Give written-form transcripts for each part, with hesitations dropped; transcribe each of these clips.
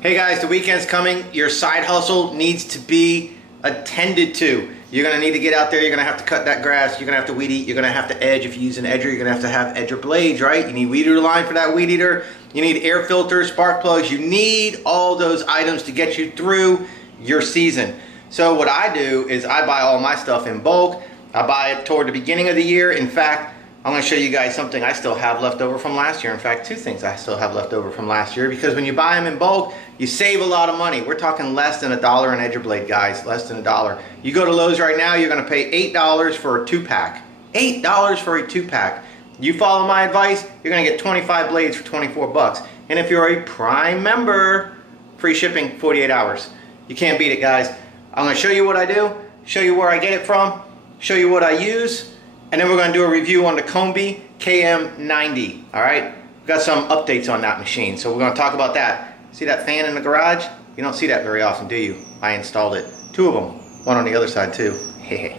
Hey guys, the weekend's coming. Your side hustle needs to be attended to. You're gonna need to get out there, you're gonna have to cut that grass, you're gonna have to weed eat, you're gonna have to edge. If you use an edger, you're gonna have edger blades, right? You need weed eater line for that weed eater. You need air filters, spark plugs. You need all those items to get you through your season. So what I do is I buy all my stuff in bulk. I buy it toward the beginning of the year. In fact, I'm going to show you guys something I still have left over from last year. In fact, two things I still have left over from last year, because when you buy them in bulk, you save a lot of money. We're talking less than $1 an edger blade, guys, less than $1. You go to Lowe's right now, you're going to pay $8 for a 2-pack. $8 for a 2-pack. You follow my advice, you're going to get 25 blades for 24 bucks. And if you're a Prime member, free shipping 48 hours. You can't beat it, guys. I'm going to show you what I do, show you where I get it from, show you what I use, and then we're going to do a review on the Kombi KM90. Alright? We've got some updates on that machine, so we're going to talk about that. See that fan in the garage? You don't see that very often, do you? I installed it. 2 of them. One on the other side too. Hey,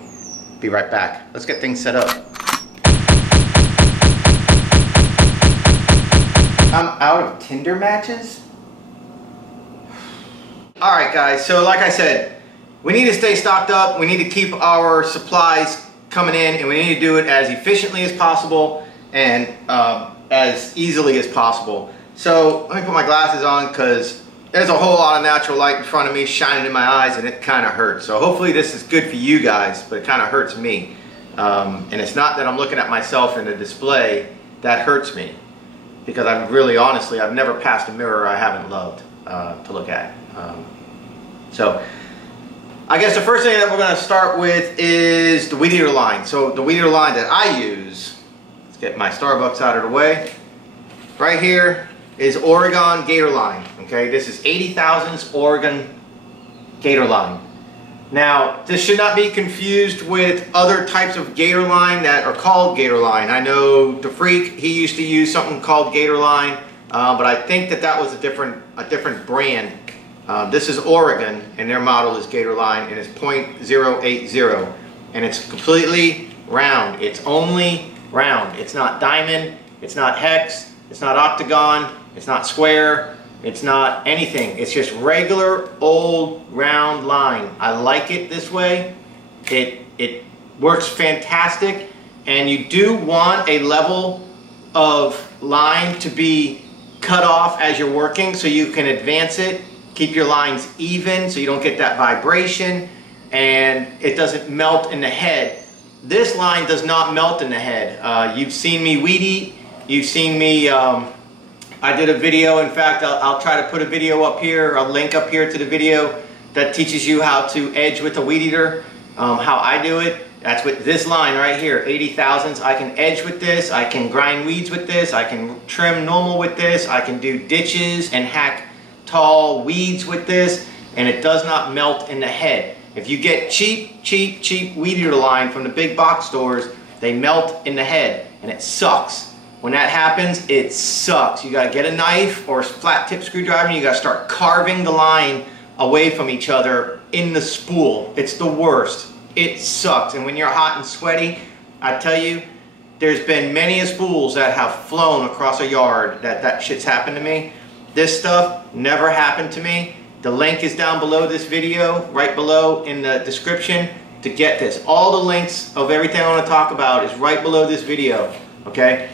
be right back. Let's get things set up. I'm out of Tinder matches? Alright guys, so like I said, we need to stay stocked up. We need to keep our supplies coming in, and we need to do it as efficiently as possible and as easily as possible. So let me put my glasses on, because there's a whole lot of natural light in front of me shining in my eyes, and it kind of hurts. So hopefully this is good for you guys, but it kind of hurts me. And it's not that I'm looking at myself in the display that hurts me, because I'm really, honestly, I've never passed a mirror I haven't loved to look at. So I guess the first thing that we're going to start with is the weed eater line. So the weed eater line that I use, let's get my Starbucks out of the way. Right here is Oregon Gator line. Okay, this is 80 thousandths Oregon Gator line. Now, this should not be confused with other types of Gator line that are called Gator line. I know the Freak, he used to use something called Gator line, but I think that was a different brand. This is Oregon, and their model is Gator line, and it's .080, and it's completely round. It's only round. It's not diamond, it's not hex, it's not octagon, it's not square, it's not anything. It's just regular old round line. I like it this way. It works fantastic, and you do want a level of line to be cut off as you're working so you can advance it. Keep your lines even so you don't get that vibration, and it doesn't melt in the head. This line does not melt in the head. You've seen me weed eat. You've seen me, I did a video. In fact, I'll try to put a video up here, a link up here to the video that teaches you how to edge with a weed eater, how I do it. That's with this line right here, 80 thousandths. I can edge with this, I can grind weeds with this, I can trim normal with this, I can do ditches and hack tall weeds with this, and it does not melt in the head. If you get cheap weed eater line from the big box stores, they melt in the head, and it sucks. When that happens, it sucks. You gotta get a knife or a flat tip screwdriver, and you gotta start carving the line away from each other in the spool. It's the worst. It sucks. And when you're hot and sweaty, I tell you, there's been many spools that have flown across a yard that shit's happened to me. This stuff never happened to me. The link is down below this video, right below in the description to get this. All the links of everything I want to talk about is right below this video, okay?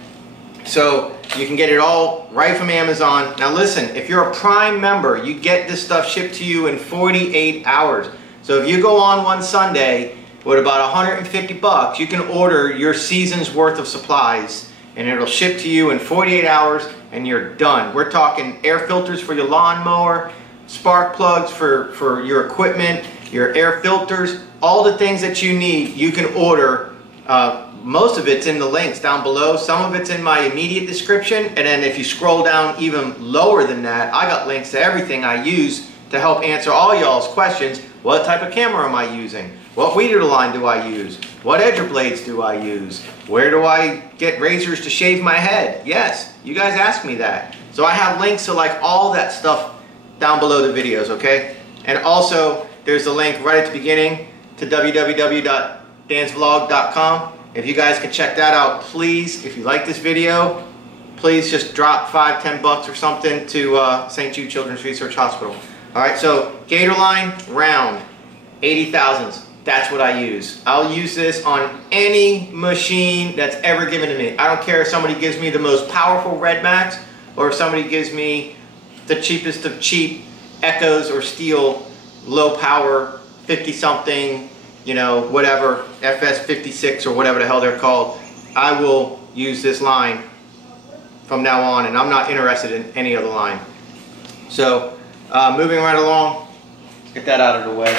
So you can get it all right from Amazon. Now listen, if you're a Prime member, you get this stuff shipped to you in 48 hours. So if you go on one Sunday with about 150 bucks, you can order your season's worth of supplies, and it'll ship to you in 48 hours, and you're done. We're talking air filters for your lawnmower, spark plugs for your equipment, your air filters, all the things that you need, you can order. Most of it's in the links down below. Some of it's in my immediate description, and then if you scroll down even lower than that, I got links to everything I use to help answer all y'all's questions. What type of camera am I using? What weed eater line do I use? What edger blades do I use? Where do I get razors to shave my head? Yes, you guys ask me that. So I have links to like all that stuff down below the videos, okay? And also, there's the link right at the beginning to www.dansvlog.com. If you guys can check that out, please. If you like this video, please just drop $5–10 or something to St. Jude Children's Research Hospital. All right, so Gator line, round, 80 thousandths. That's what I use. I'll use this on any machine that's ever given to me. I don't care if somebody gives me the most powerful Red Max or if somebody gives me the cheapest of cheap Echoes or Stihl low power 50 something, you know, whatever, FS56 or whatever the hell they're called. I will use this line from now on, and I'm not interested in any other line. So moving right along, let's get that out of the way.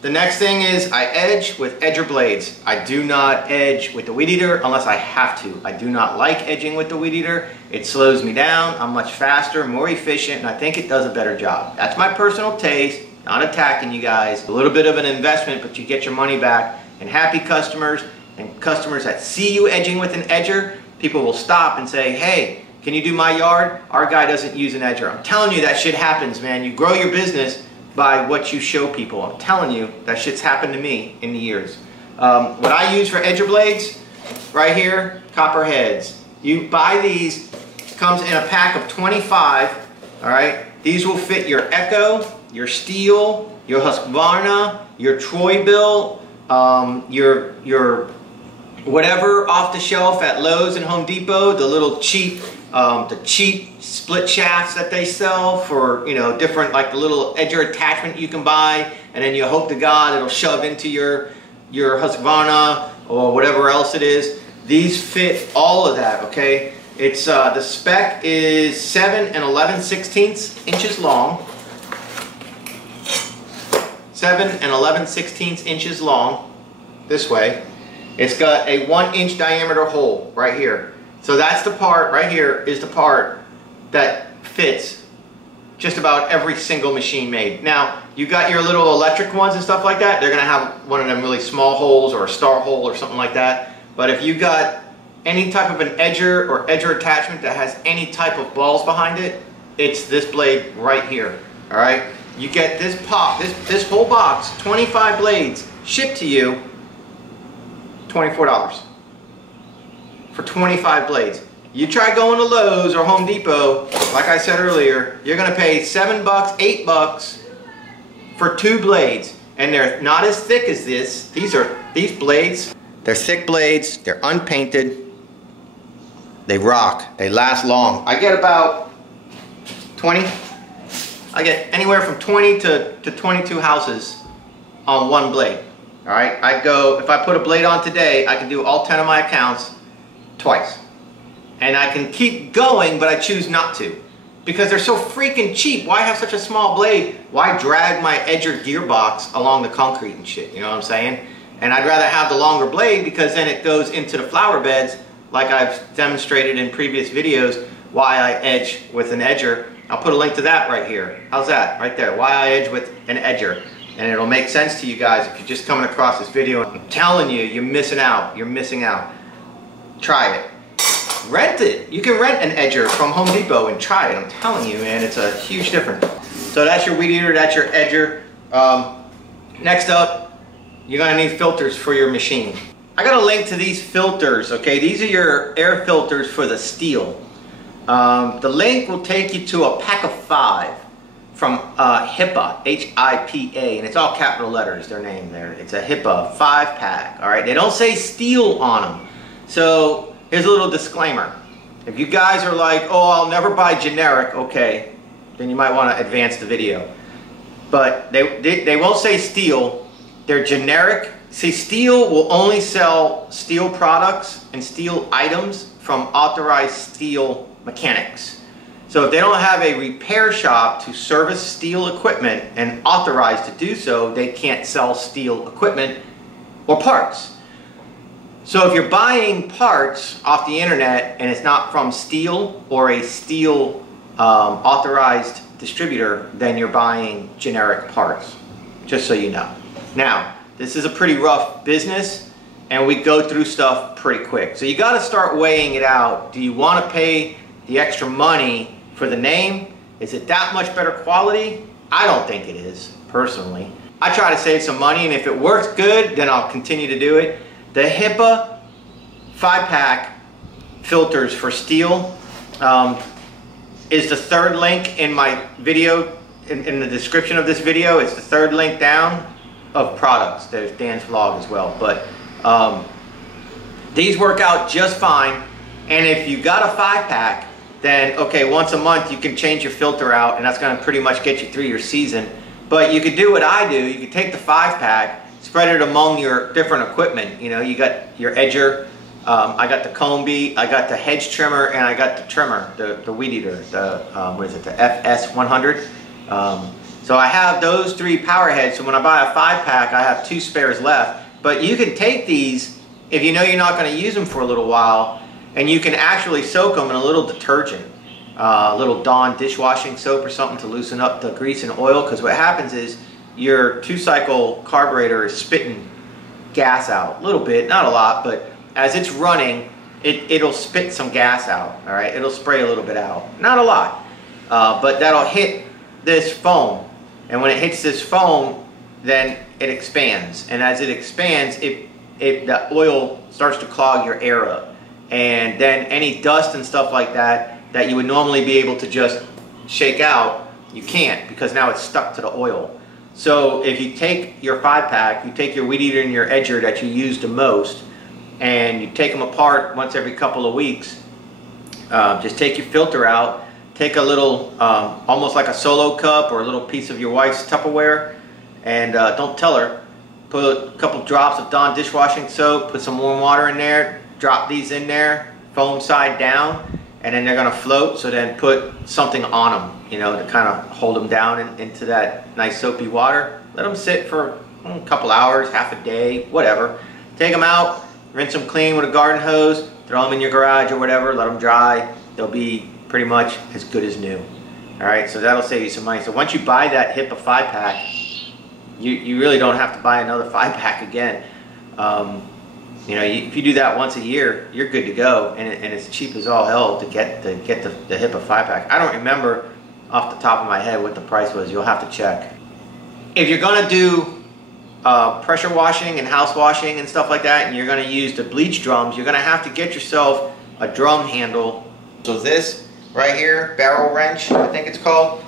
The next thing is I edge with edger blades. I do not edge with the weed eater unless I have to. I do not like edging with the weed eater. It slows me down. I'm much faster, more efficient, and I think it does a better job. That's my personal taste, not attacking you guys. A little bit of an investment, but you get your money back. And happy customers and customers that see you edging with an edger, people will stop and say, hey, can you do my yard? Our guy doesn't use an edger. I'm telling you that shit happens, man. You grow your business by what you show people. I'm telling you, that shit's happened to me in the years. What I use for edger blades, right here, Copperheads. You buy these, comes in a pack of 25, all right? These will fit your Echo, your Stihl, your Husqvarna, your Troy BILT, your whatever off the shelf at Lowe's and Home Depot, the little cheap, the cheap split shafts that they sell for, you know, different, like the little edger attachment you can buy, and then you hope to God it'll shove into your Husqvarna or whatever else it is. These fit all of that, okay? It's the spec is 7 11/16 inches long. 7 11/16 inches long, this way. It's got a 1-inch diameter hole right here. So that's the part, right here is the part that fits just about every single machine made. Now, you got your little electric ones and stuff like that, they're gonna have one of them really small holes or a star hole or something like that. But if you got any type of an edger or edger attachment that has any type of balls behind it, it's this blade right here, all right? You get this this whole box, 25 blades, shipped to you, $24 for 25 blades. You try going to Lowe's or Home Depot, like I said earlier, you're gonna pay $7, $8 for 2 blades, and they're not as thick as this. These blades, they're thick blades, they're unpainted, they rock, they last long. I get about 20. I get anywhere from 20 to 22 houses on one blade. All right, if I put a blade on today, I can do all 10 of my accounts twice. And I can keep going, but I choose not to. Because they're so freaking cheap. Why have such a small blade? Why drag my edger gearbox along the concrete and shit, you know what I'm saying? And I'd rather have the longer blade because then it goes into the flower beds, like I've demonstrated in previous videos, why I edge with an edger. I'll put a link to that right here. How's that? Right there. Why I edge with an edger. And it'll make sense to you guys if you're just coming across this video. I'm telling you, you're missing out. You're missing out. Try it. Rent it. You can rent an edger from Home Depot and try it. I'm telling you, man, it's a huge difference. So that's your weed eater, that's your edger. Next up, you're gonna need filters for your machine. I got a link to these filters, okay? These are your air filters for the Stihl. The link will take you to a pack of 5 from HIPA, H-I-P-A, and it's all capital letters, their name there. It's a HIPA 5-pack, all right? They don't say Stihl on them. So here's a little disclaimer. If you guys are like, oh, I'll never buy generic, okay, then you might want to advance the video. But they won't say Stihl. They're generic. See, Stihl will only sell Stihl products and Stihl items from authorized Stihl mechanics. So if they don't have a repair shop to service Stihl equipment and authorized to do so, they can't sell Stihl equipment or parts. So if you're buying parts off the internet and it's not from Stihl or a Stihl authorized distributor, then you're buying generic parts, just so you know. Now, this is a pretty rough business and we go through stuff pretty quick. So you got to start weighing it out. Do you want to pay the extra money for the name? Is it that much better quality? I don't think it is, personally. I try to save some money, and if it works good, then I'll continue to do it. The HIPA 5-pack filters for Stihl is the third link in my video, in the description of this video. It's the third link down of products. There's Dan's vlog as well, but these work out just fine. And if you got a 5-pack, then okay, once a month you can change your filter out, and that's going to pretty much get you through your season. But you could do what I do. You could take the 5-pack, spread it among your different equipment. You know, you got your edger, I got the Kombi, I got the hedge trimmer, and I got the trimmer, the weed eater, the what is it, the FS 100. So I have those 3 power heads. So when I buy a 5-pack, I have 2 spares left. But you can take these if you know you're not going to use them for a little while, and you can actually soak them in a little detergent, a little Dawn dishwashing soap or something to loosen up the grease and oil. Because what happens is your 2-cycle carburetor is spitting gas out a little bit, not a lot, but as it's running, it'll spit some gas out. All right, it'll spray a little bit out, not a lot, but that'll hit this foam, and when it hits this foam, then it expands, and as it expands, the oil starts to clog your air up. And then any dust and stuff like that you would normally be able to just shake out, you can't, because now it's stuck to the oil. So if you take your 5-pack, you take your weed eater and your edger that you use the most, and you take them apart once every couple of weeks, just take your filter out, take a little, almost like a solo cup or a little piece of your wife's Tupperware, and don't tell her, put a couple drops of Dawn dishwashing soap, put some warm water in there, drop these in there, foam side down, and then they're going to float. So then put something on them, you know, to kind of hold them down into that nice soapy water. Let them sit for a couple hours, half a day, whatever. Take them out, rinse them clean with a garden hose, throw them in your garage or whatever, let them dry. They'll be pretty much as good as new. All right, so that'll save you some money. So once you buy that HIPAA 5-pack, you really don't have to buy another 5-pack again. You know, if you do that once a year, you're good to go, and it's cheap as all hell to get the HIPAA 5-pack. I don't remember off the top of my head what the price was. You'll have to check. If you're going to do pressure washing and house washing and stuff like that, and you're going to use the bleach drums, you're going to have to get yourself a drum handle. So this right here, barrel wrench, I think it's called,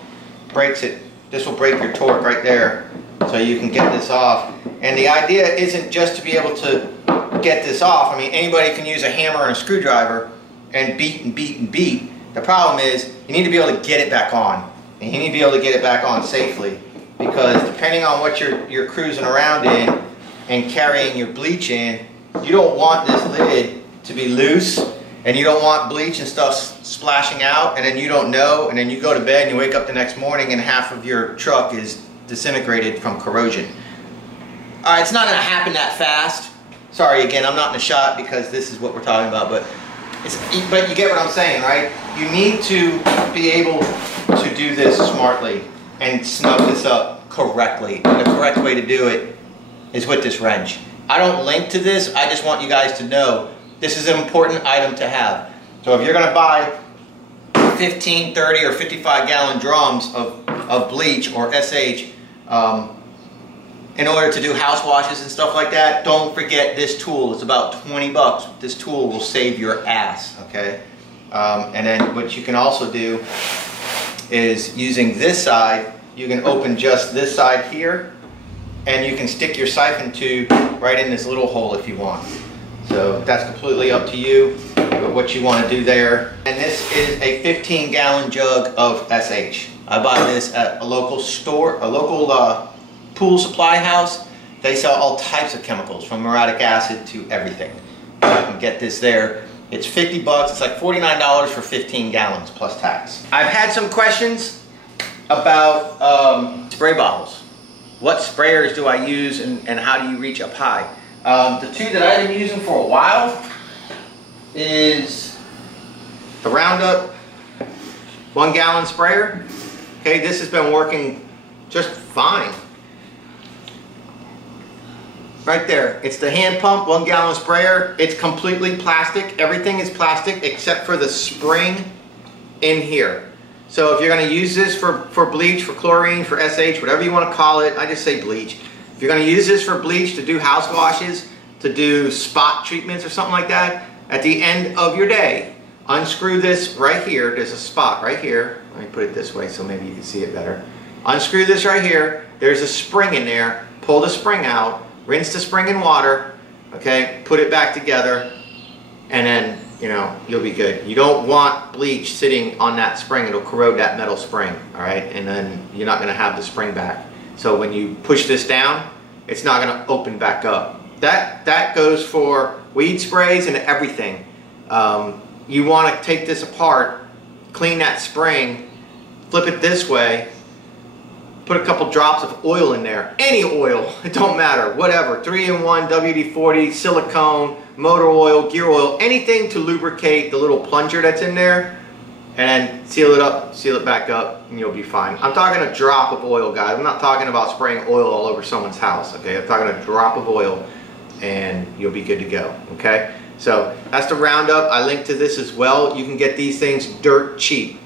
breaks it. This will break your torque right there, so you can get this off. And the idea isn't just to be able to get this off. I mean, anybody can use a hammer and a screwdriver and beat and beat and beat. The problem is you need to be able to get it back on, and you need to be able to get it back on safely, because depending on what you're cruising around in and carrying your bleach in, you don't want this lid to be loose, and you don't want bleach and stuff splashing out, and then you don't know, and then you go to bed and you wake up the next morning and half of your truck is disintegrated from corrosion. It's not going to happen that fast. Sorry again, I'm not in the shot because this is what we're talking about, but you get what I'm saying, right? You need to be able to do this smartly and snug this up correctly. And the correct way to do it is with this wrench. I don't link to this, I just want you guys to know this is an important item to have. So if you're going to buy 15, 30, or 55 gallon drums of bleach or SH, in order to do house washes and stuff like that, don't forget this tool. It's about 20 bucks. This tool will save your ass, okay? And then what you can also do is, using this side, you can open just this side here, and you can stick your siphon tube right in this little hole if you want. So that's completely up to you, but what you want to do there. And this is a 15 gallon jug of SH. I buy this at a local store, a local pool supply house. They sell all types of chemicals, from muriatic acid to everything. You can get this there. It's 50 bucks. It's like $49 for 15 gallons plus tax. I've had some questions about spray bottles. What sprayers do I use, and how do you reach up high? The two that I've been using for a while is the Roundup 1 gallon sprayer. Okay, this has been working just fine. Right there, it's the hand pump 1 gallon sprayer. It's completely plastic. Everything is plastic except for the spring in here. So if you're going to use this for bleach, for chlorine, for SH, whatever you want to call it, I just say bleach. If you're going to use this for bleach to do house washes, to do spot treatments or something like that, at the end of your day, unscrew this right here. There's a spot right here. Let me put it this way so maybe you can see it better. Unscrew this right here. There's a spring in there. Pull the spring out. Rinse the spring in water. Okay, put it back together, and then, you know, you'll be good. You don't want bleach sitting on that spring. It'll corrode that metal spring, all right? And then you're not gonna have the spring back. So when you push this down, it's not gonna open back up. That goes for weed sprays and everything. You wanna take this apart, clean that spring, flip it this way, put a couple drops of oil in there. Any oil, it don't matter, whatever. 3-in-1, WD-40, silicone, motor oil, gear oil, anything to lubricate the little plunger that's in there, and then seal it up, seal it back up, and you'll be fine. I'm talking a drop of oil, guys. I'm not talking about spraying oil all over someone's house, okay? I'm talking a drop of oil, and you'll be good to go, okay? So that's the Roundup. I linked to this as well. You can get these things dirt cheap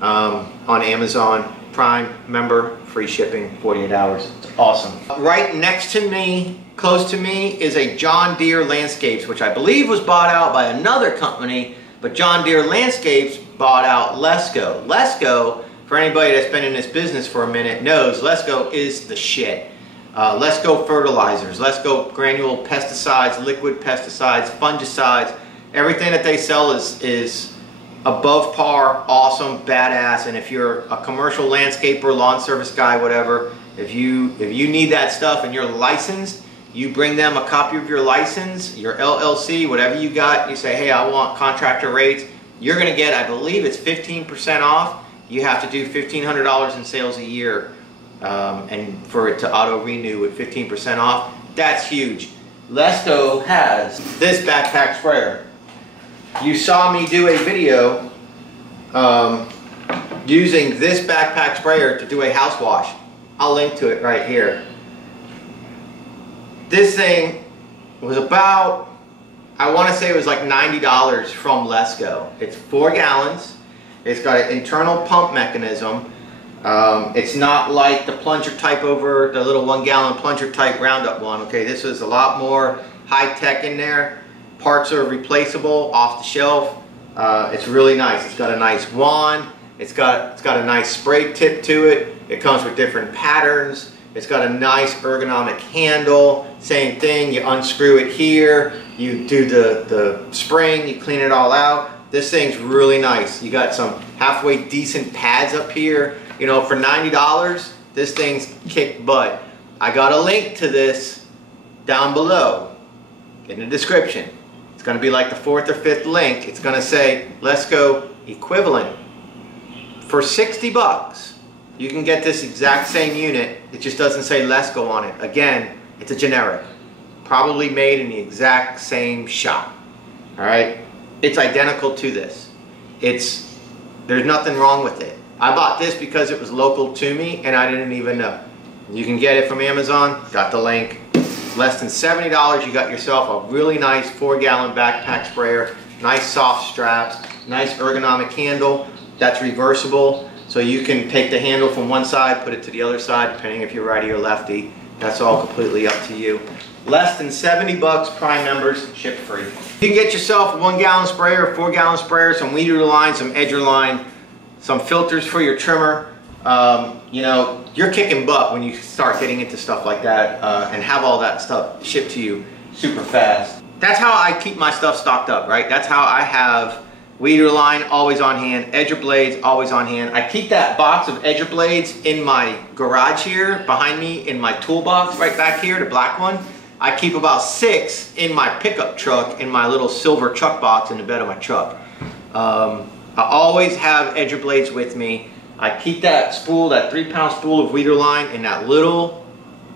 on Amazon Prime member, free shipping, 48 hours. It's awesome. Right next to me, close to me, is a John Deere Landscapes, which I believe was bought out by another company, but John Deere Landscapes bought out Lesco. Lesco, for anybody that's been in this business for a minute, knows Lesco is the shit. Lesco fertilizers, Lesco granule pesticides, liquid pesticides, fungicides, everything that they sell is above par, awesome, badass. And if you're a commercial landscaper, lawn service guy, whatever, if you need that stuff and you're licensed, you bring them a copy of your license, your LLC, whatever you got, you say, hey, I want contractor rates. You're gonna get, I believe it's 15% off. You have to do $1,500 in sales a year, and for it to auto renew at 15% off, that's huge. Lesco has this backpack sprayer. You saw me do a video using this backpack sprayer to do a house wash. I'll link to it right here. This thing was about, I want to say it was like $90 from Lesco. It's 4 gallons. It's got an internal pump mechanism. It's not like the plunger type over, the little 1 gallon plunger type Roundup one. Okay, this is a lot more high tech in there. Parts are replaceable, off the shelf. It's really nice. It's got a nice wand. It's got a nice spray tip to it. It comes with different patterns. It's got a nice ergonomic handle. Same thing, you unscrew it here. You do the spring, you clean it all out. This thing's really nice. You got some halfway decent pads up here. You know, for $90, this thing's kick butt. I got a link to this down below in the description. It's going to be like the 4th or 5th link. It's going to say Lesco equivalent. For 60 bucks, you can get this exact same unit. It just doesn't say Lesco on it. Again, it's a generic. Probably made in the exact same shop. Alright? It's identical to this. There's nothing wrong with it. I bought this because it was local to me and I didn't even know. You can get it from Amazon. Got the link. Less than $70, you got yourself a really nice 4-gallon backpack sprayer, nice soft straps, nice ergonomic handle that's reversible, so you can take the handle from one side, put it to the other side, depending if you're righty or lefty. That's all completely up to you. Less than 70 bucks, Prime members, ship free. You can get yourself a 1-gallon sprayer, 4-gallon sprayer, some weed eater line, some edger line, some filters for your trimmer. You know, you're kicking butt when you start getting into stuff like that and have all that stuff shipped to you super fast. That's how I keep my stuff stocked up, right? That's how I have weed eater line always on hand, edger blades always on hand. I keep that box of edger blades in my garage here behind me in my toolbox right back here, the black one. I keep about 6 in my pickup truck in my little silver truck box in the bed of my truck. I always have edger blades with me. I keep that spool, that 3-pound spool of weed eater line in that little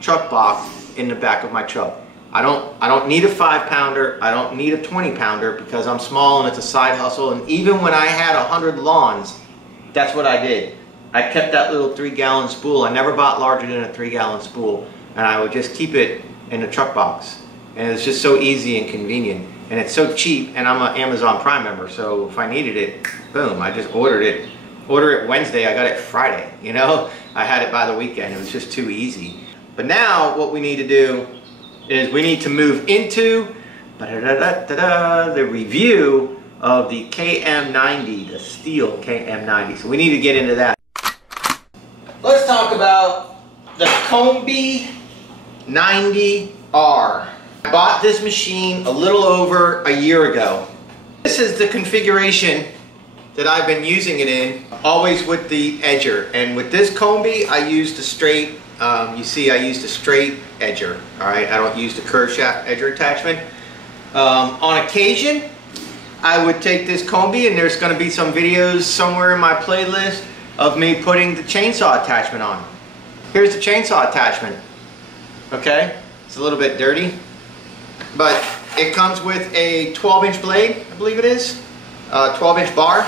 truck box in the back of my truck. I don't need a 5-pounder, I don't need a 20-pounder because I'm small and it's a side hustle, and even when I had 100 lawns, that's what I did. I kept that little 3-gallon spool. I never bought larger than a 3-gallon spool, and I would just keep it in the truck box. And it's just so easy and convenient, and it's so cheap, and I'm an Amazon Prime member, so if I needed it, boom, I just ordered it. Order it Wednesday, I got it Friday, you know? I had it by the weekend, it was just too easy. But now what we need to do is we need to move into the review of the KM90, the Stihl KM90. So we need to get into that. Let's talk about the Kombi 90R. I bought this machine a little over a year ago. This is the configuration that I've been using it in, always with the edger. And with this Kombi, I used a straight, you see I used a straight edger, all right? I don't use the curve shaft edger attachment. On occasion, I would take this Kombi, and there's gonna be some videos somewhere in my playlist of me putting the chainsaw attachment on. Here's the chainsaw attachment, okay? It's a little bit dirty, but it comes with a 12-inch blade, I believe it is, 12-inch bar.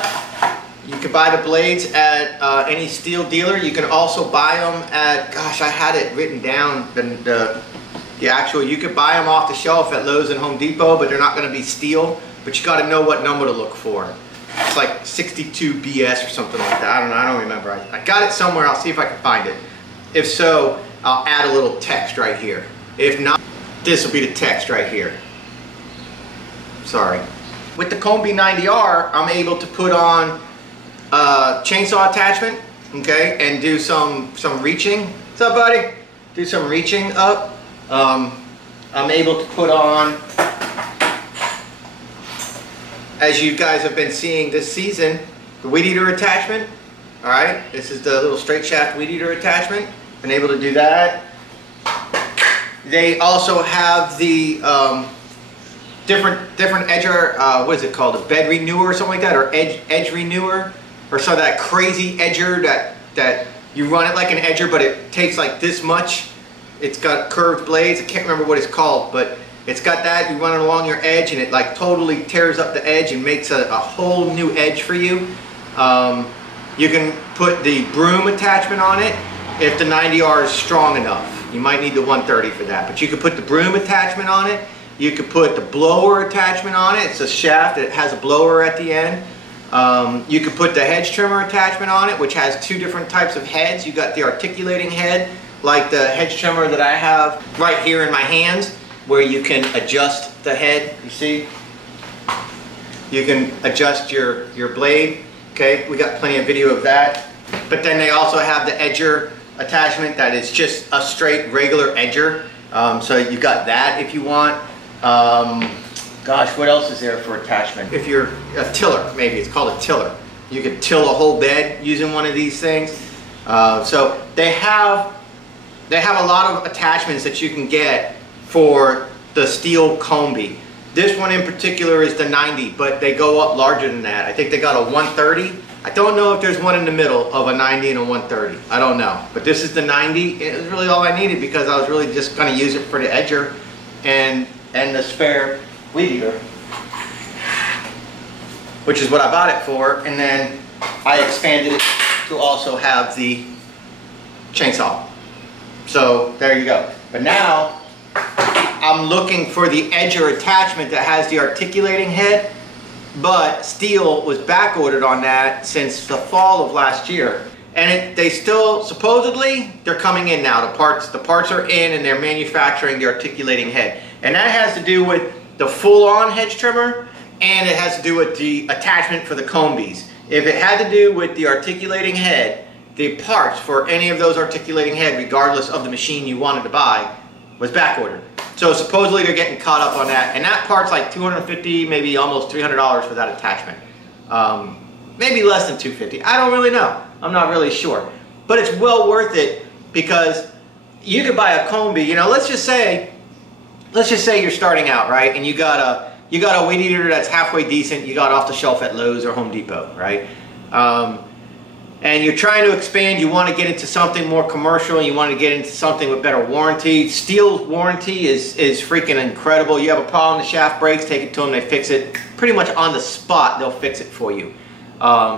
You can buy the blades at any Stihl dealer. You can also buy them at, gosh, I had it written down, the actual, you could buy them off the shelf at Lowe's and Home Depot, but they're not gonna be Stihl, but you gotta know what number to look for. It's like 62 BS or something like that. I don't know, I don't remember. I got it somewhere, I'll see if I can find it. If so, I'll add a little text right here. If not, this will be the text right here. Sorry. With the Kombi 90R, I'm able to put on a chainsaw attachment, okay, and do some reaching. What's up, buddy? Do some reaching up. I'm able to put on, as you guys have been seeing this season, the weed eater attachment. All right, this is the little straight shaft weed eater attachment. Been able to do that. They also have the different edger, what is it called, a bed renewer or something like that, or edge renewer, or so that crazy edger that you run it like an edger, but it takes like this much. It's got curved blades. I can't remember what it's called, but it's got that. You run it along your edge, and it like totally tears up the edge and makes a whole new edge for you. You can put the broom attachment on it if the 90R is strong enough. You might need the 130 for that, but you could put the broom attachment on it. You could put the blower attachment on it. It's a shaft that has a blower at the end. You could put the hedge trimmer attachment on it, which has two different types of heads. You got the articulating head, like the hedge trimmer that I have right here in my hands, where you can adjust the head, you see? You can adjust your blade, okay? We got plenty of video of that. But then they also have the edger attachment that is just a straight regular edger. So you got that if you want. Gosh, what else is there for attachment? If you're a tiller, maybe it's called a tiller. You could till a whole bed using one of these things. So they have a lot of attachments that you can get for the Stihl Kombi. This one in particular is the 90, but they go up larger than that. I think they got a 130. I don't know if there's one in the middle of a 90 and a 130. I don't know. But this is the 90. It was really all I needed because I was really just going to use it for the edger and the spare weed eater, which is what I bought it for. And then I expanded it to also have the chainsaw. So there you go. But now I'm looking for the edger attachment that has the articulating head, but Stihl was back ordered on that since the fall of last year. And they still, supposedly, they're coming in now. The parts are in, and they're manufacturing the articulating head. And that has to do with the full-on hedge trimmer, and it has to do with the attachment for the Kombis. If it had to do with the articulating head, the parts for any of those articulating head, regardless of the machine you wanted to buy, was back ordered. So supposedly they're getting caught up on that, and that part's like $250, maybe almost $300 for that attachment. Maybe less than $250. I don't really know. I'm not really sure, but it's well worth it because you could buy a Kombi. You know, let's just say you're starting out, right, and you got a weed eater that's halfway decent. You got off the shelf at Lowe's or Home Depot, right? And you're trying to expand, you want to get into something more commercial, and you want to get into something with better warranty. Stihl's warranty is freaking incredible. You have a problem, the shaft breaks, take it to them, they fix it. Pretty much on the spot, they'll fix it for you.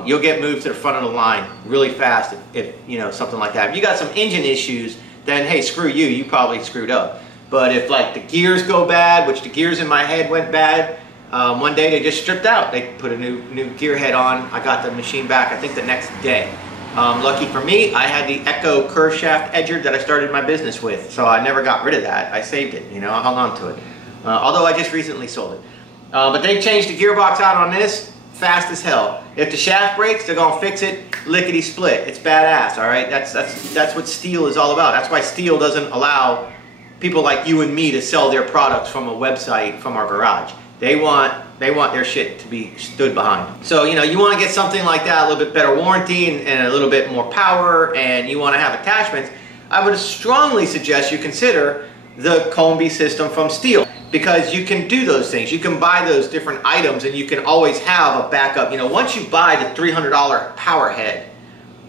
You'll get moved to the front of the line really fast if you know, something like that. If you got some engine issues, then hey, screw you, you probably screwed up. But if like the gears go bad, which the gears in my head went bad, one day they just stripped out. They put a new gear head on. I got the machine back, I think the next day. Lucky for me, I had the Echo curve shaft edger that I started my business with, so I never got rid of that. I saved it, you know, I hung on to it. although I just recently sold it. But they changed the gearbox out on this fast as hell. If the shaft breaks, they're gonna fix it lickety split. It's badass, all right? That's what Stihl is all about. That's why Stihl doesn't allow people like you and me to sell their products from a website from our garage. They want their shit to be stood behind. So, you know, you want to get something like that, a little bit better warranty and a little bit more power, and you want to have attachments, I would strongly suggest you consider the Kombi system from Stihl, because you can do those things. You can buy those different items and you can always have a backup. You know, once you buy the $300 power head,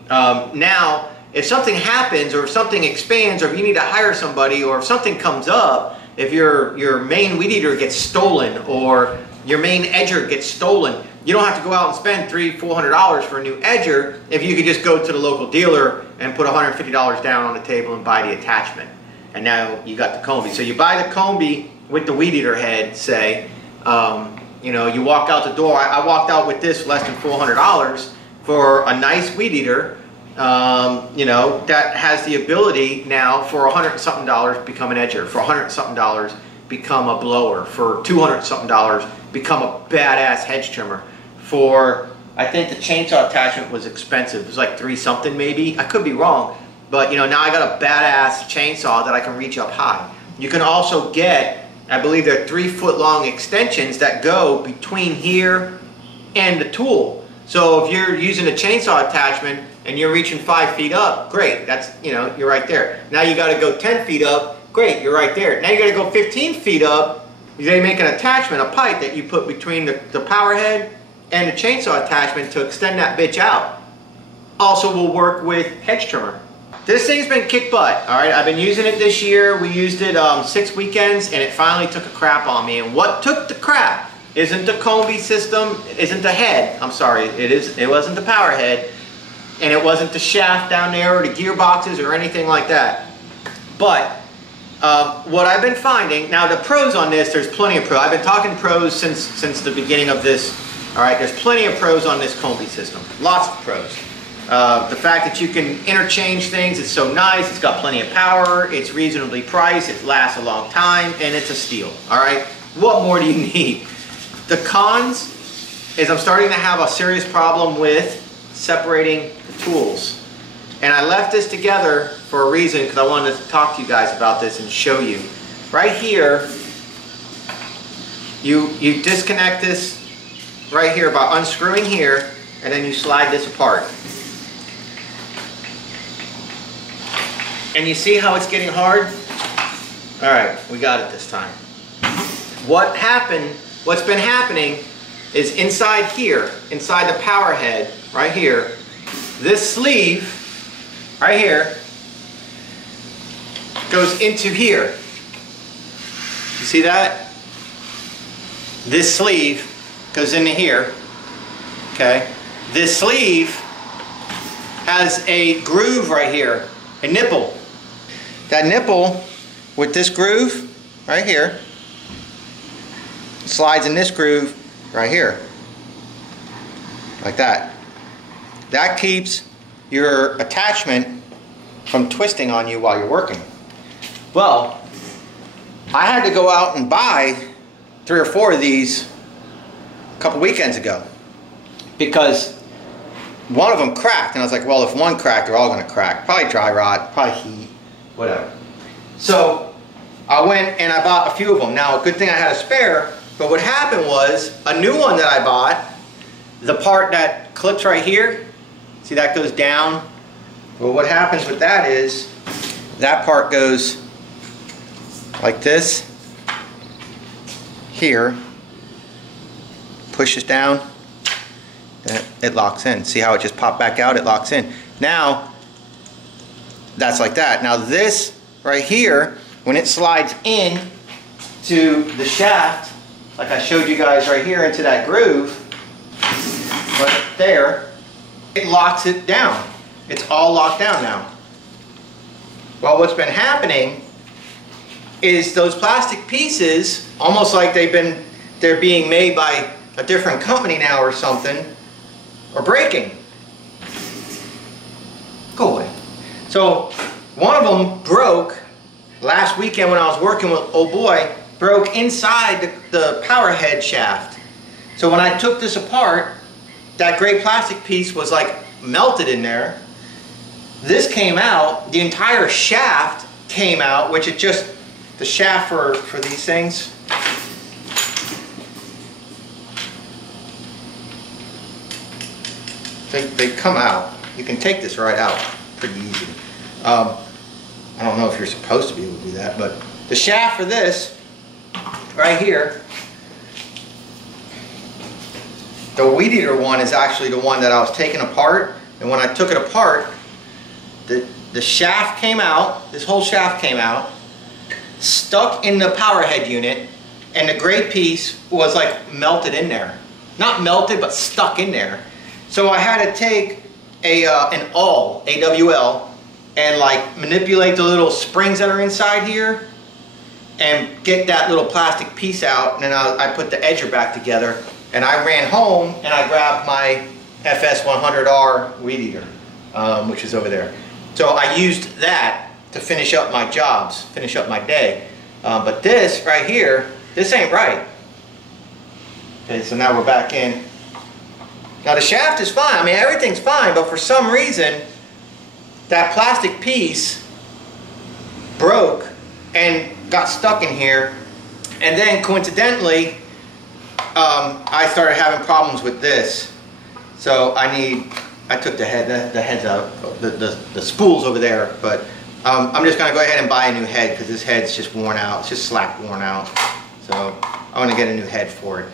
now if something happens or if something expands or if you need to hire somebody or if something comes up, if your main weed eater gets stolen or your main edger gets stolen, you don't have to go out and spend $300-400 for a new edger if you could just go to the local dealer and put $150 down on the table and buy the attachment. And now you got the Kombi. So you buy the Kombi with the weed eater head, say, you know, you walk out the door. I walked out with this for less than $400 for a nice weed eater, you know, that has the ability now for $100 and something become an edger, for $100 and something become a blower, for $200 and something become a badass hedge trimmer. For, I think the chainsaw attachment was expensive. It was like $3 something maybe. I could be wrong, but you know, now I got a badass chainsaw that I can reach up high. You can also get, I believe they're 3-foot long extensions that go between here and the tool. So if you're using a chainsaw attachment and you're reaching 5 feet up, great, that's, you know, you're right there. Now you got to go 10 feet up, great, you're right there. Now you got to go 15 feet up, they make an attachment, a pipe that you put between the power head and the chainsaw attachment to extend that bitch out. Also will work with hedge trimmer. This thing's been kick butt, all right? I've been using it this year. We used it 6 weekends and it finally took a crap on me. And what took the crap isn't the Kombi system, isn't the head. I'm sorry, it wasn't the power head, and it wasn't the shaft down there or the gearboxes or anything like that. But what I've been finding, now the pros on this, there's plenty of pros. I've been talking pros since the beginning of this. All right, there's plenty of pros on this Kombi system, lots of pros. The fact that you can interchange things, it's so nice, it's got plenty of power, it's reasonably priced, it lasts a long time, and it's a Stihl, all right? What more do you need? The cons is I'm starting to have a serious problem with separating the tools. And I left this together for a reason, because I wanted to talk to you guys about this and show you. Right here, you disconnect this right here by unscrewing here, and then you slide this apart. And you see how it's getting hard? All right, we got it this time. What's been happening is inside here, inside the power head, right here, this sleeve, right here, goes into here. You see that? This sleeve goes into here, okay? This sleeve has a groove right here, a nipple. That nipple with this groove right here slides in this groove right here, like that. That keeps your attachment from twisting on you while you're working. Well, I had to go out and buy 3 or 4 of these a couple weekends ago because one of them cracked, and I was like, well, if one cracked, they're all going to crack. Probably dry rot, probably heat, whatever. So I went and I bought a few of them. Now, good thing I had a spare, but what happened was a new one that I bought, the part that clips right here, see that goes down? Well, what happens with that is that part goes like this, here, pushes down, and it locks in. See how it just popped back out? It locks in. Now, that's like that. Now this right here, when it slides in to the shaft, like I showed you guys right here into that groove, right there, it locks it down. It's all locked down now. Well, what's been happening is those plastic pieces, almost like they're being made by a different company now or something, are breaking. Go away. So one of them broke last weekend when I was working with old boy, broke inside the power head shaft. So when I took this apart, that gray plastic piece was like melted in there. This came out, the entire shaft came out, which is just the shaft for these things. They come out. You can take this right out pretty easy. I don't know if you're supposed to be able to do that, but the shaft for this right here, the weed eater one is actually the one that I was taking apart, and when I took it apart, the shaft came out, this whole shaft came out, stuck in the power head unit, and the gray piece was like melted in there. Not melted, but stuck in there. So I had to take an awl, AWL, and like manipulate the little springs that are inside here and get that little plastic piece out, and then I put the edger back together, and I ran home and I grabbed my FS100R weed eater, which is over there. So I used that to finish up my jobs, finish up my day. But this right here, this ain't right. Okay, so now we're back in. Now the shaft is fine, I mean everything's fine, but for some reason that plastic piece broke and got stuck in here, and then coincidentally I started having problems with this. So I took the heads out, the spools over there, but I'm just gonna go ahead and buy a new head because this head's just worn out, it's just slack worn out. So I want to get a new head for it.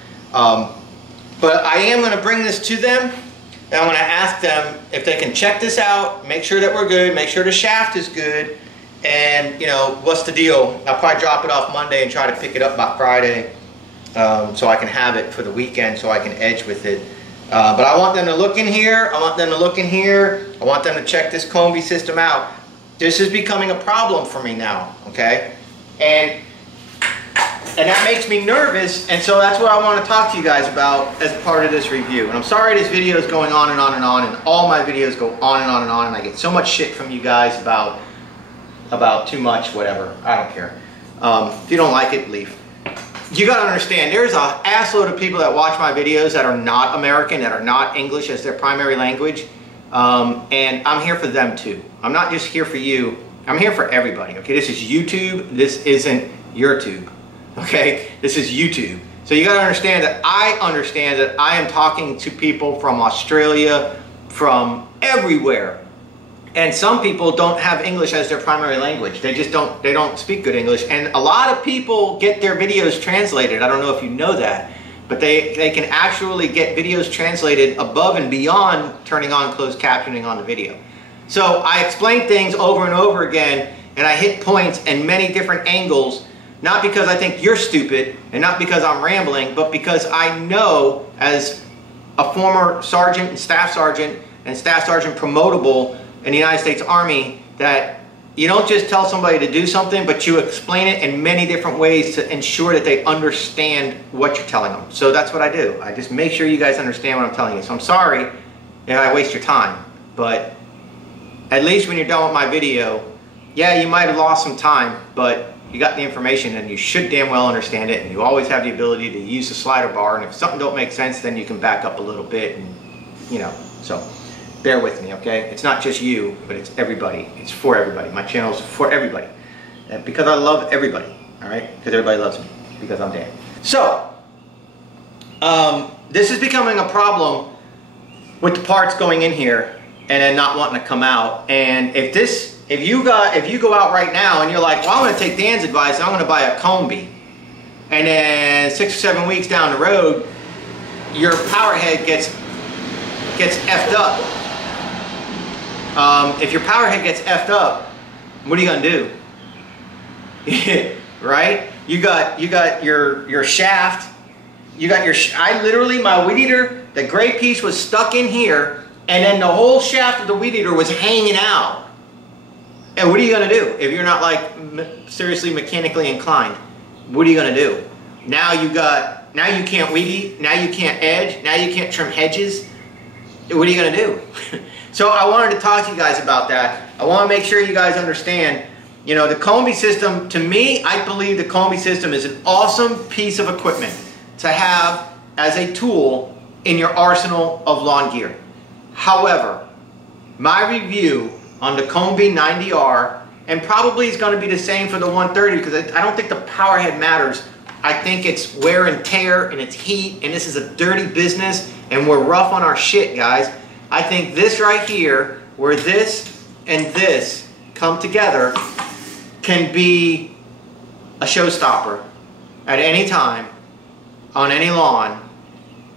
But I am going to bring this to them, and I'm going to ask them if they can check this out, make sure that we're good, make sure the shaft is good, and you know, what's the deal. I'll probably drop it off Monday and try to pick it up by Friday, so I can have it for the weekend so I can edge with it. But I want them to look in here, I want them to look in here, I want them to check this Kombi system out. This is becoming a problem for me now, okay? And that makes me nervous, and so that's what I want to talk to you guys about as part of this review. And I'm sorry this video is going on and on and on, and all my videos go on and on and on, and I get so much shit from you guys about too much, whatever. I don't care. If you don't like it, leave. You gotta understand, there's a assload of people that watch my videos that are not American, that are not English as their primary language, and I'm here for them too. I'm not just here for you, I'm here for everybody, okay? This is YouTube, this isn't YouTube. Okay, this is YouTube. So you gotta understand that I am talking to people from Australia, from everywhere. And some people don't have English as their primary language. They don't speak good English. And a lot of people get their videos translated. I don't know if you know that, but they can actually get videos translated above and beyond turning on closed captioning on the video. So I explain things over and over again, and I hit points in many different angles. Not because I think you're stupid, and not because I'm rambling, but because I know as a former sergeant and staff sergeant promotable in the United States Army that you don't just tell somebody to do something, but you explain it in many different ways to ensure that they understand what you're telling them. So that's what I do. I just make sure you guys understand what I'm telling you. So I'm sorry if I waste your time, but at least when you're done with my video, yeah, you might have lost some time, but you got the information and you should damn well understand it, and you always have the ability to use the slider bar, and if something don't make sense, then you can back up a little bit, and you know, so bear with me, okay? It's not just you, but it's everybody. It's for everybody. My channel is for everybody, and because I love everybody, all right? Because everybody loves me, because I'm Dan. So this is becoming a problem with the parts going in here and then not wanting to come out. And if you go out right now and you're like, well, I'm going to take Dan's advice, I'm going to buy a Kombi, and then 6 or 7 weeks down the road, your power head gets effed up. If your power head gets effed up, what are you going to do? Right? You got your shaft. I literally, my weed eater, the gray piece was stuck in here, and then the whole shaft of the weed eater was hanging out. And what are you going to do if you're not like seriously mechanically inclined? What are you going to do? Now you can't weed eat, now you can't edge, now you can't trim hedges. What are you going to do? So I wanted to talk to you guys about that. I want to make sure you guys understand You know, the Kombi system, to me, I believe the Kombi system is an awesome piece of equipment to have as a tool in your arsenal of lawn gear. However, my review on the Kombi 90R, and probably is going to be the same for the 130, because I don't think the power head matters. I think it's wear and tear and it's heat, and this is a dirty business and we're rough on our shit, guys. I think this right here, where this and this come together, can be a showstopper at any time on any lawn.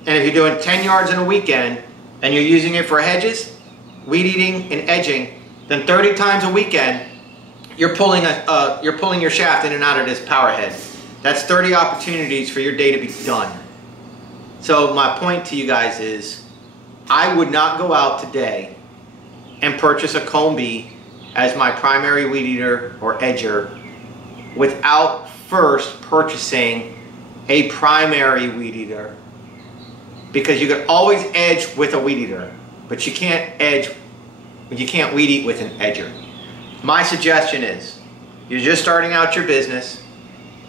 And if you're doing 10 yards in a weekend and you're using it for hedges, weed eating and edging, then 30 times a weekend you're pulling your shaft in and out of this power head. That's 30 opportunities for your day to be done. So my point to you guys is, I would not go out today and purchase a Kombi as my primary weed eater or edger without first purchasing a primary weed eater, because you can always edge with a weed eater, but you can't weed eat with an edger. My suggestion is, you're just starting out your business,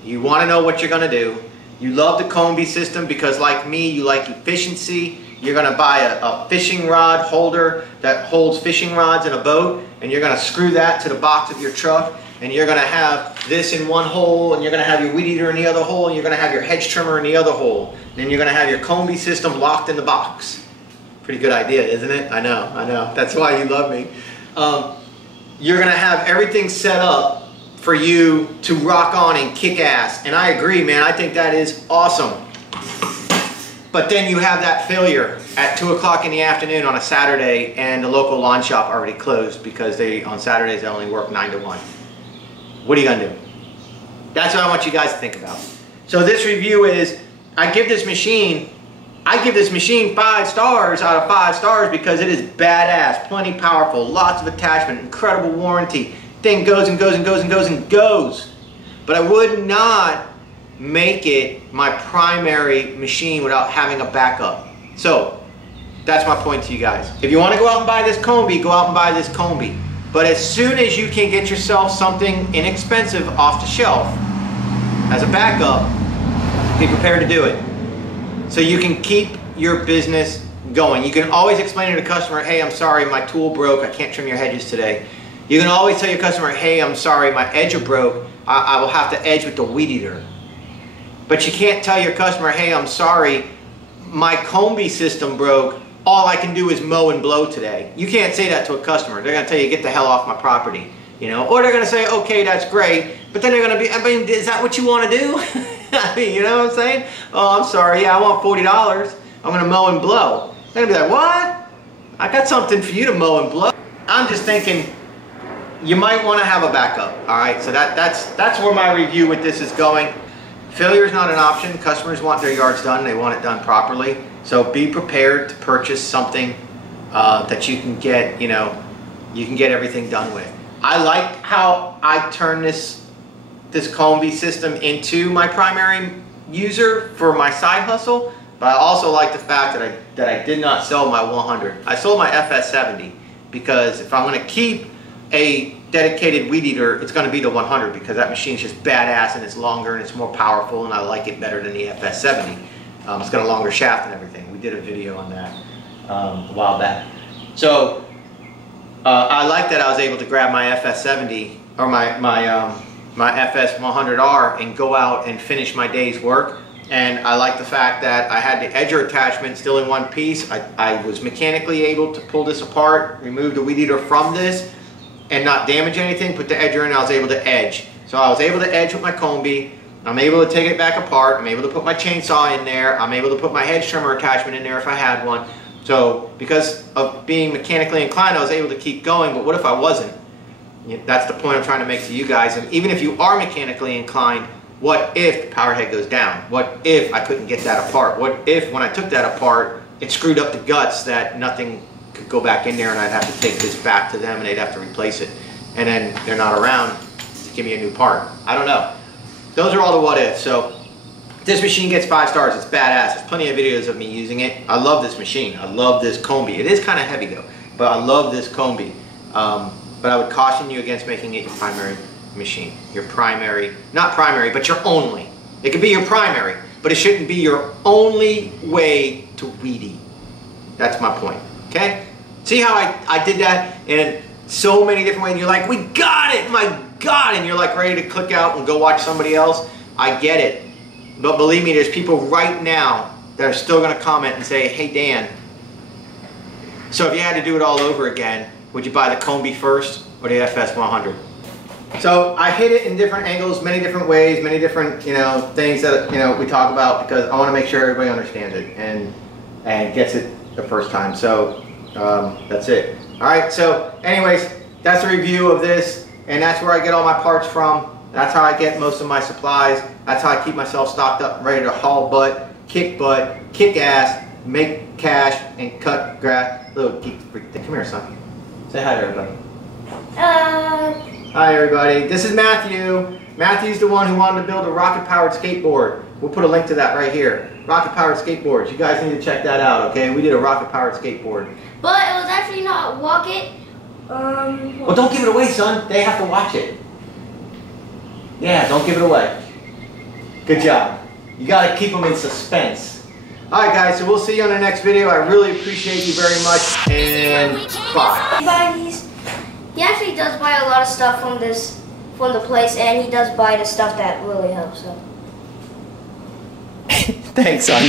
you want to know what you're going to do, you love the Kombi system because, like me, you like efficiency. You're going to buy a fishing rod holder that holds fishing rods in a boat, and you're going to screw that to the box of your truck, and you're going to have this in one hole, and you're going to have your weed eater in the other hole, and you're going to have your hedge trimmer in the other hole, and then you're going to have your Kombi system locked in the box. Pretty good idea, isn't it? I know. That's why you love me. You're going to have everything set up for you to rock on and kick ass. And I agree, man. I think that is awesome. But then you have that failure at 2 o'clock in the afternoon on a Saturday, and the local lawn shop already closed because on Saturdays they only work 9 to 1. What are you gonna do? That's what I want you guys to think about. So this review is, I give this machine 5 stars out of 5 stars because it is badass, plenty powerful, lots of attachment, incredible warranty. Thing goes and goes and goes and goes and goes. But I would not make it my primary machine without having a backup. So that's my point to you guys. If you want to go out and buy this Kombi, go out and buy this Kombi. But as soon as you can get yourself something inexpensive off the shelf as a backup, be prepared to do it. So you can keep your business going. You can always explain to the customer, hey, I'm sorry, my tool broke, I can't trim your hedges today. You can always tell your customer, hey, I'm sorry, my edger broke, I will have to edge with the weed eater. But you can't tell your customer, hey, I'm sorry, my Kombi system broke, all I can do is mow and blow today. You can't say that to a customer. They're going to tell you, get the hell off my property. You know? Or they're going to say, okay, that's great, but then they're going to be, I mean, is that what you want to do? I mean, you know what I'm saying? Oh, I'm sorry, yeah, I want $40, I'm going to mow and blow. They're going to be like, what? I got something for you to mow and blow. I'm just thinking, you might want to have a backup. All right, so that's where my review with this is going. Failure is not an option. Customers want their yards done. They want it done properly. So be prepared to purchase something that you can get, you can get everything done with. I like how I turn this Kombi system into my primary user for my side hustle, but I also like the fact that I did not sell my 100. I sold my FS70 because if I'm going to keep a dedicated weed eater, it's going to be the 100 because that machine's just badass and it's longer and it's more powerful and I like it better than the FS70. It's got a longer shaft and everything. We did a video on that a while back. So I like that I was able to grab my FS70 or my FS100R and go out and finish my day's work. And I like the fact that I had the edger attachment still in one piece. I was mechanically able to pull this apart, remove the weed eater from this, and not damage anything, put the edger in, I was able to edge. So I was able to edge with my Kombi, I'm able to take it back apart, I'm able to put my chainsaw in there, I'm able to put my hedge trimmer attachment in there if I had one. So because of being mechanically inclined, I was able to keep going, but what if I wasn't? That's the point I'm trying to make to you guys. And even if you are mechanically inclined, what if the power head goes down? What if I couldn't get that apart? What if when I took that apart, it screwed up the guts that nothing could go back in there and I'd have to take this back to them and they'd have to replace it. And then they're not around to give me a new part. I don't know. Those are all the what ifs. So this machine gets 5 stars. It's badass. There's plenty of videos of me using it. I love this machine. I love this Kombi. It is kind of heavy though, but I love this Kombi. But I would caution you against making it your primary machine. Your primary, not primary, but your only. It can be your primary, but it shouldn't be your only way to weed eat. That's my point, okay? See how I did that in so many different ways? And you're like, we got it, my God, and you're like ready to click out and go watch somebody else. I get it, but believe me, there's people right now that are still gonna comment and say, hey Dan, so if you had to do it all over again, would you buy the Kombi first or the FS 100? So I hit it in different angles, many different ways, many different, you know, things that, you know, we talk about because I want to make sure everybody understands it and gets it the first time. So that's it. All right. So anyways, that's a review of this, and that's where I get all my parts from. That's how I get most of my supplies. That's how I keep myself stocked up, ready to haul butt, kick ass, make cash, and cut grass. Little geek freak thing. Come here, son. Say hi to everybody. Hi everybody, this is Matthew. Matthew's the one who wanted to build a rocket-powered skateboard. We'll put a link to that right here. Rocket-powered skateboards. You guys need to check that out, okay? We did a rocket-powered skateboard. But it was actually not rocket. Well, don't give it away, son. They have to watch it. Yeah, don't give it away. Good job. You gotta keep them in suspense. Alright guys, so we'll see you on the next video. I really appreciate you very much, and bye. He actually does buy a lot of stuff from the place, and he does buy the stuff that really helps him. Thanks, son.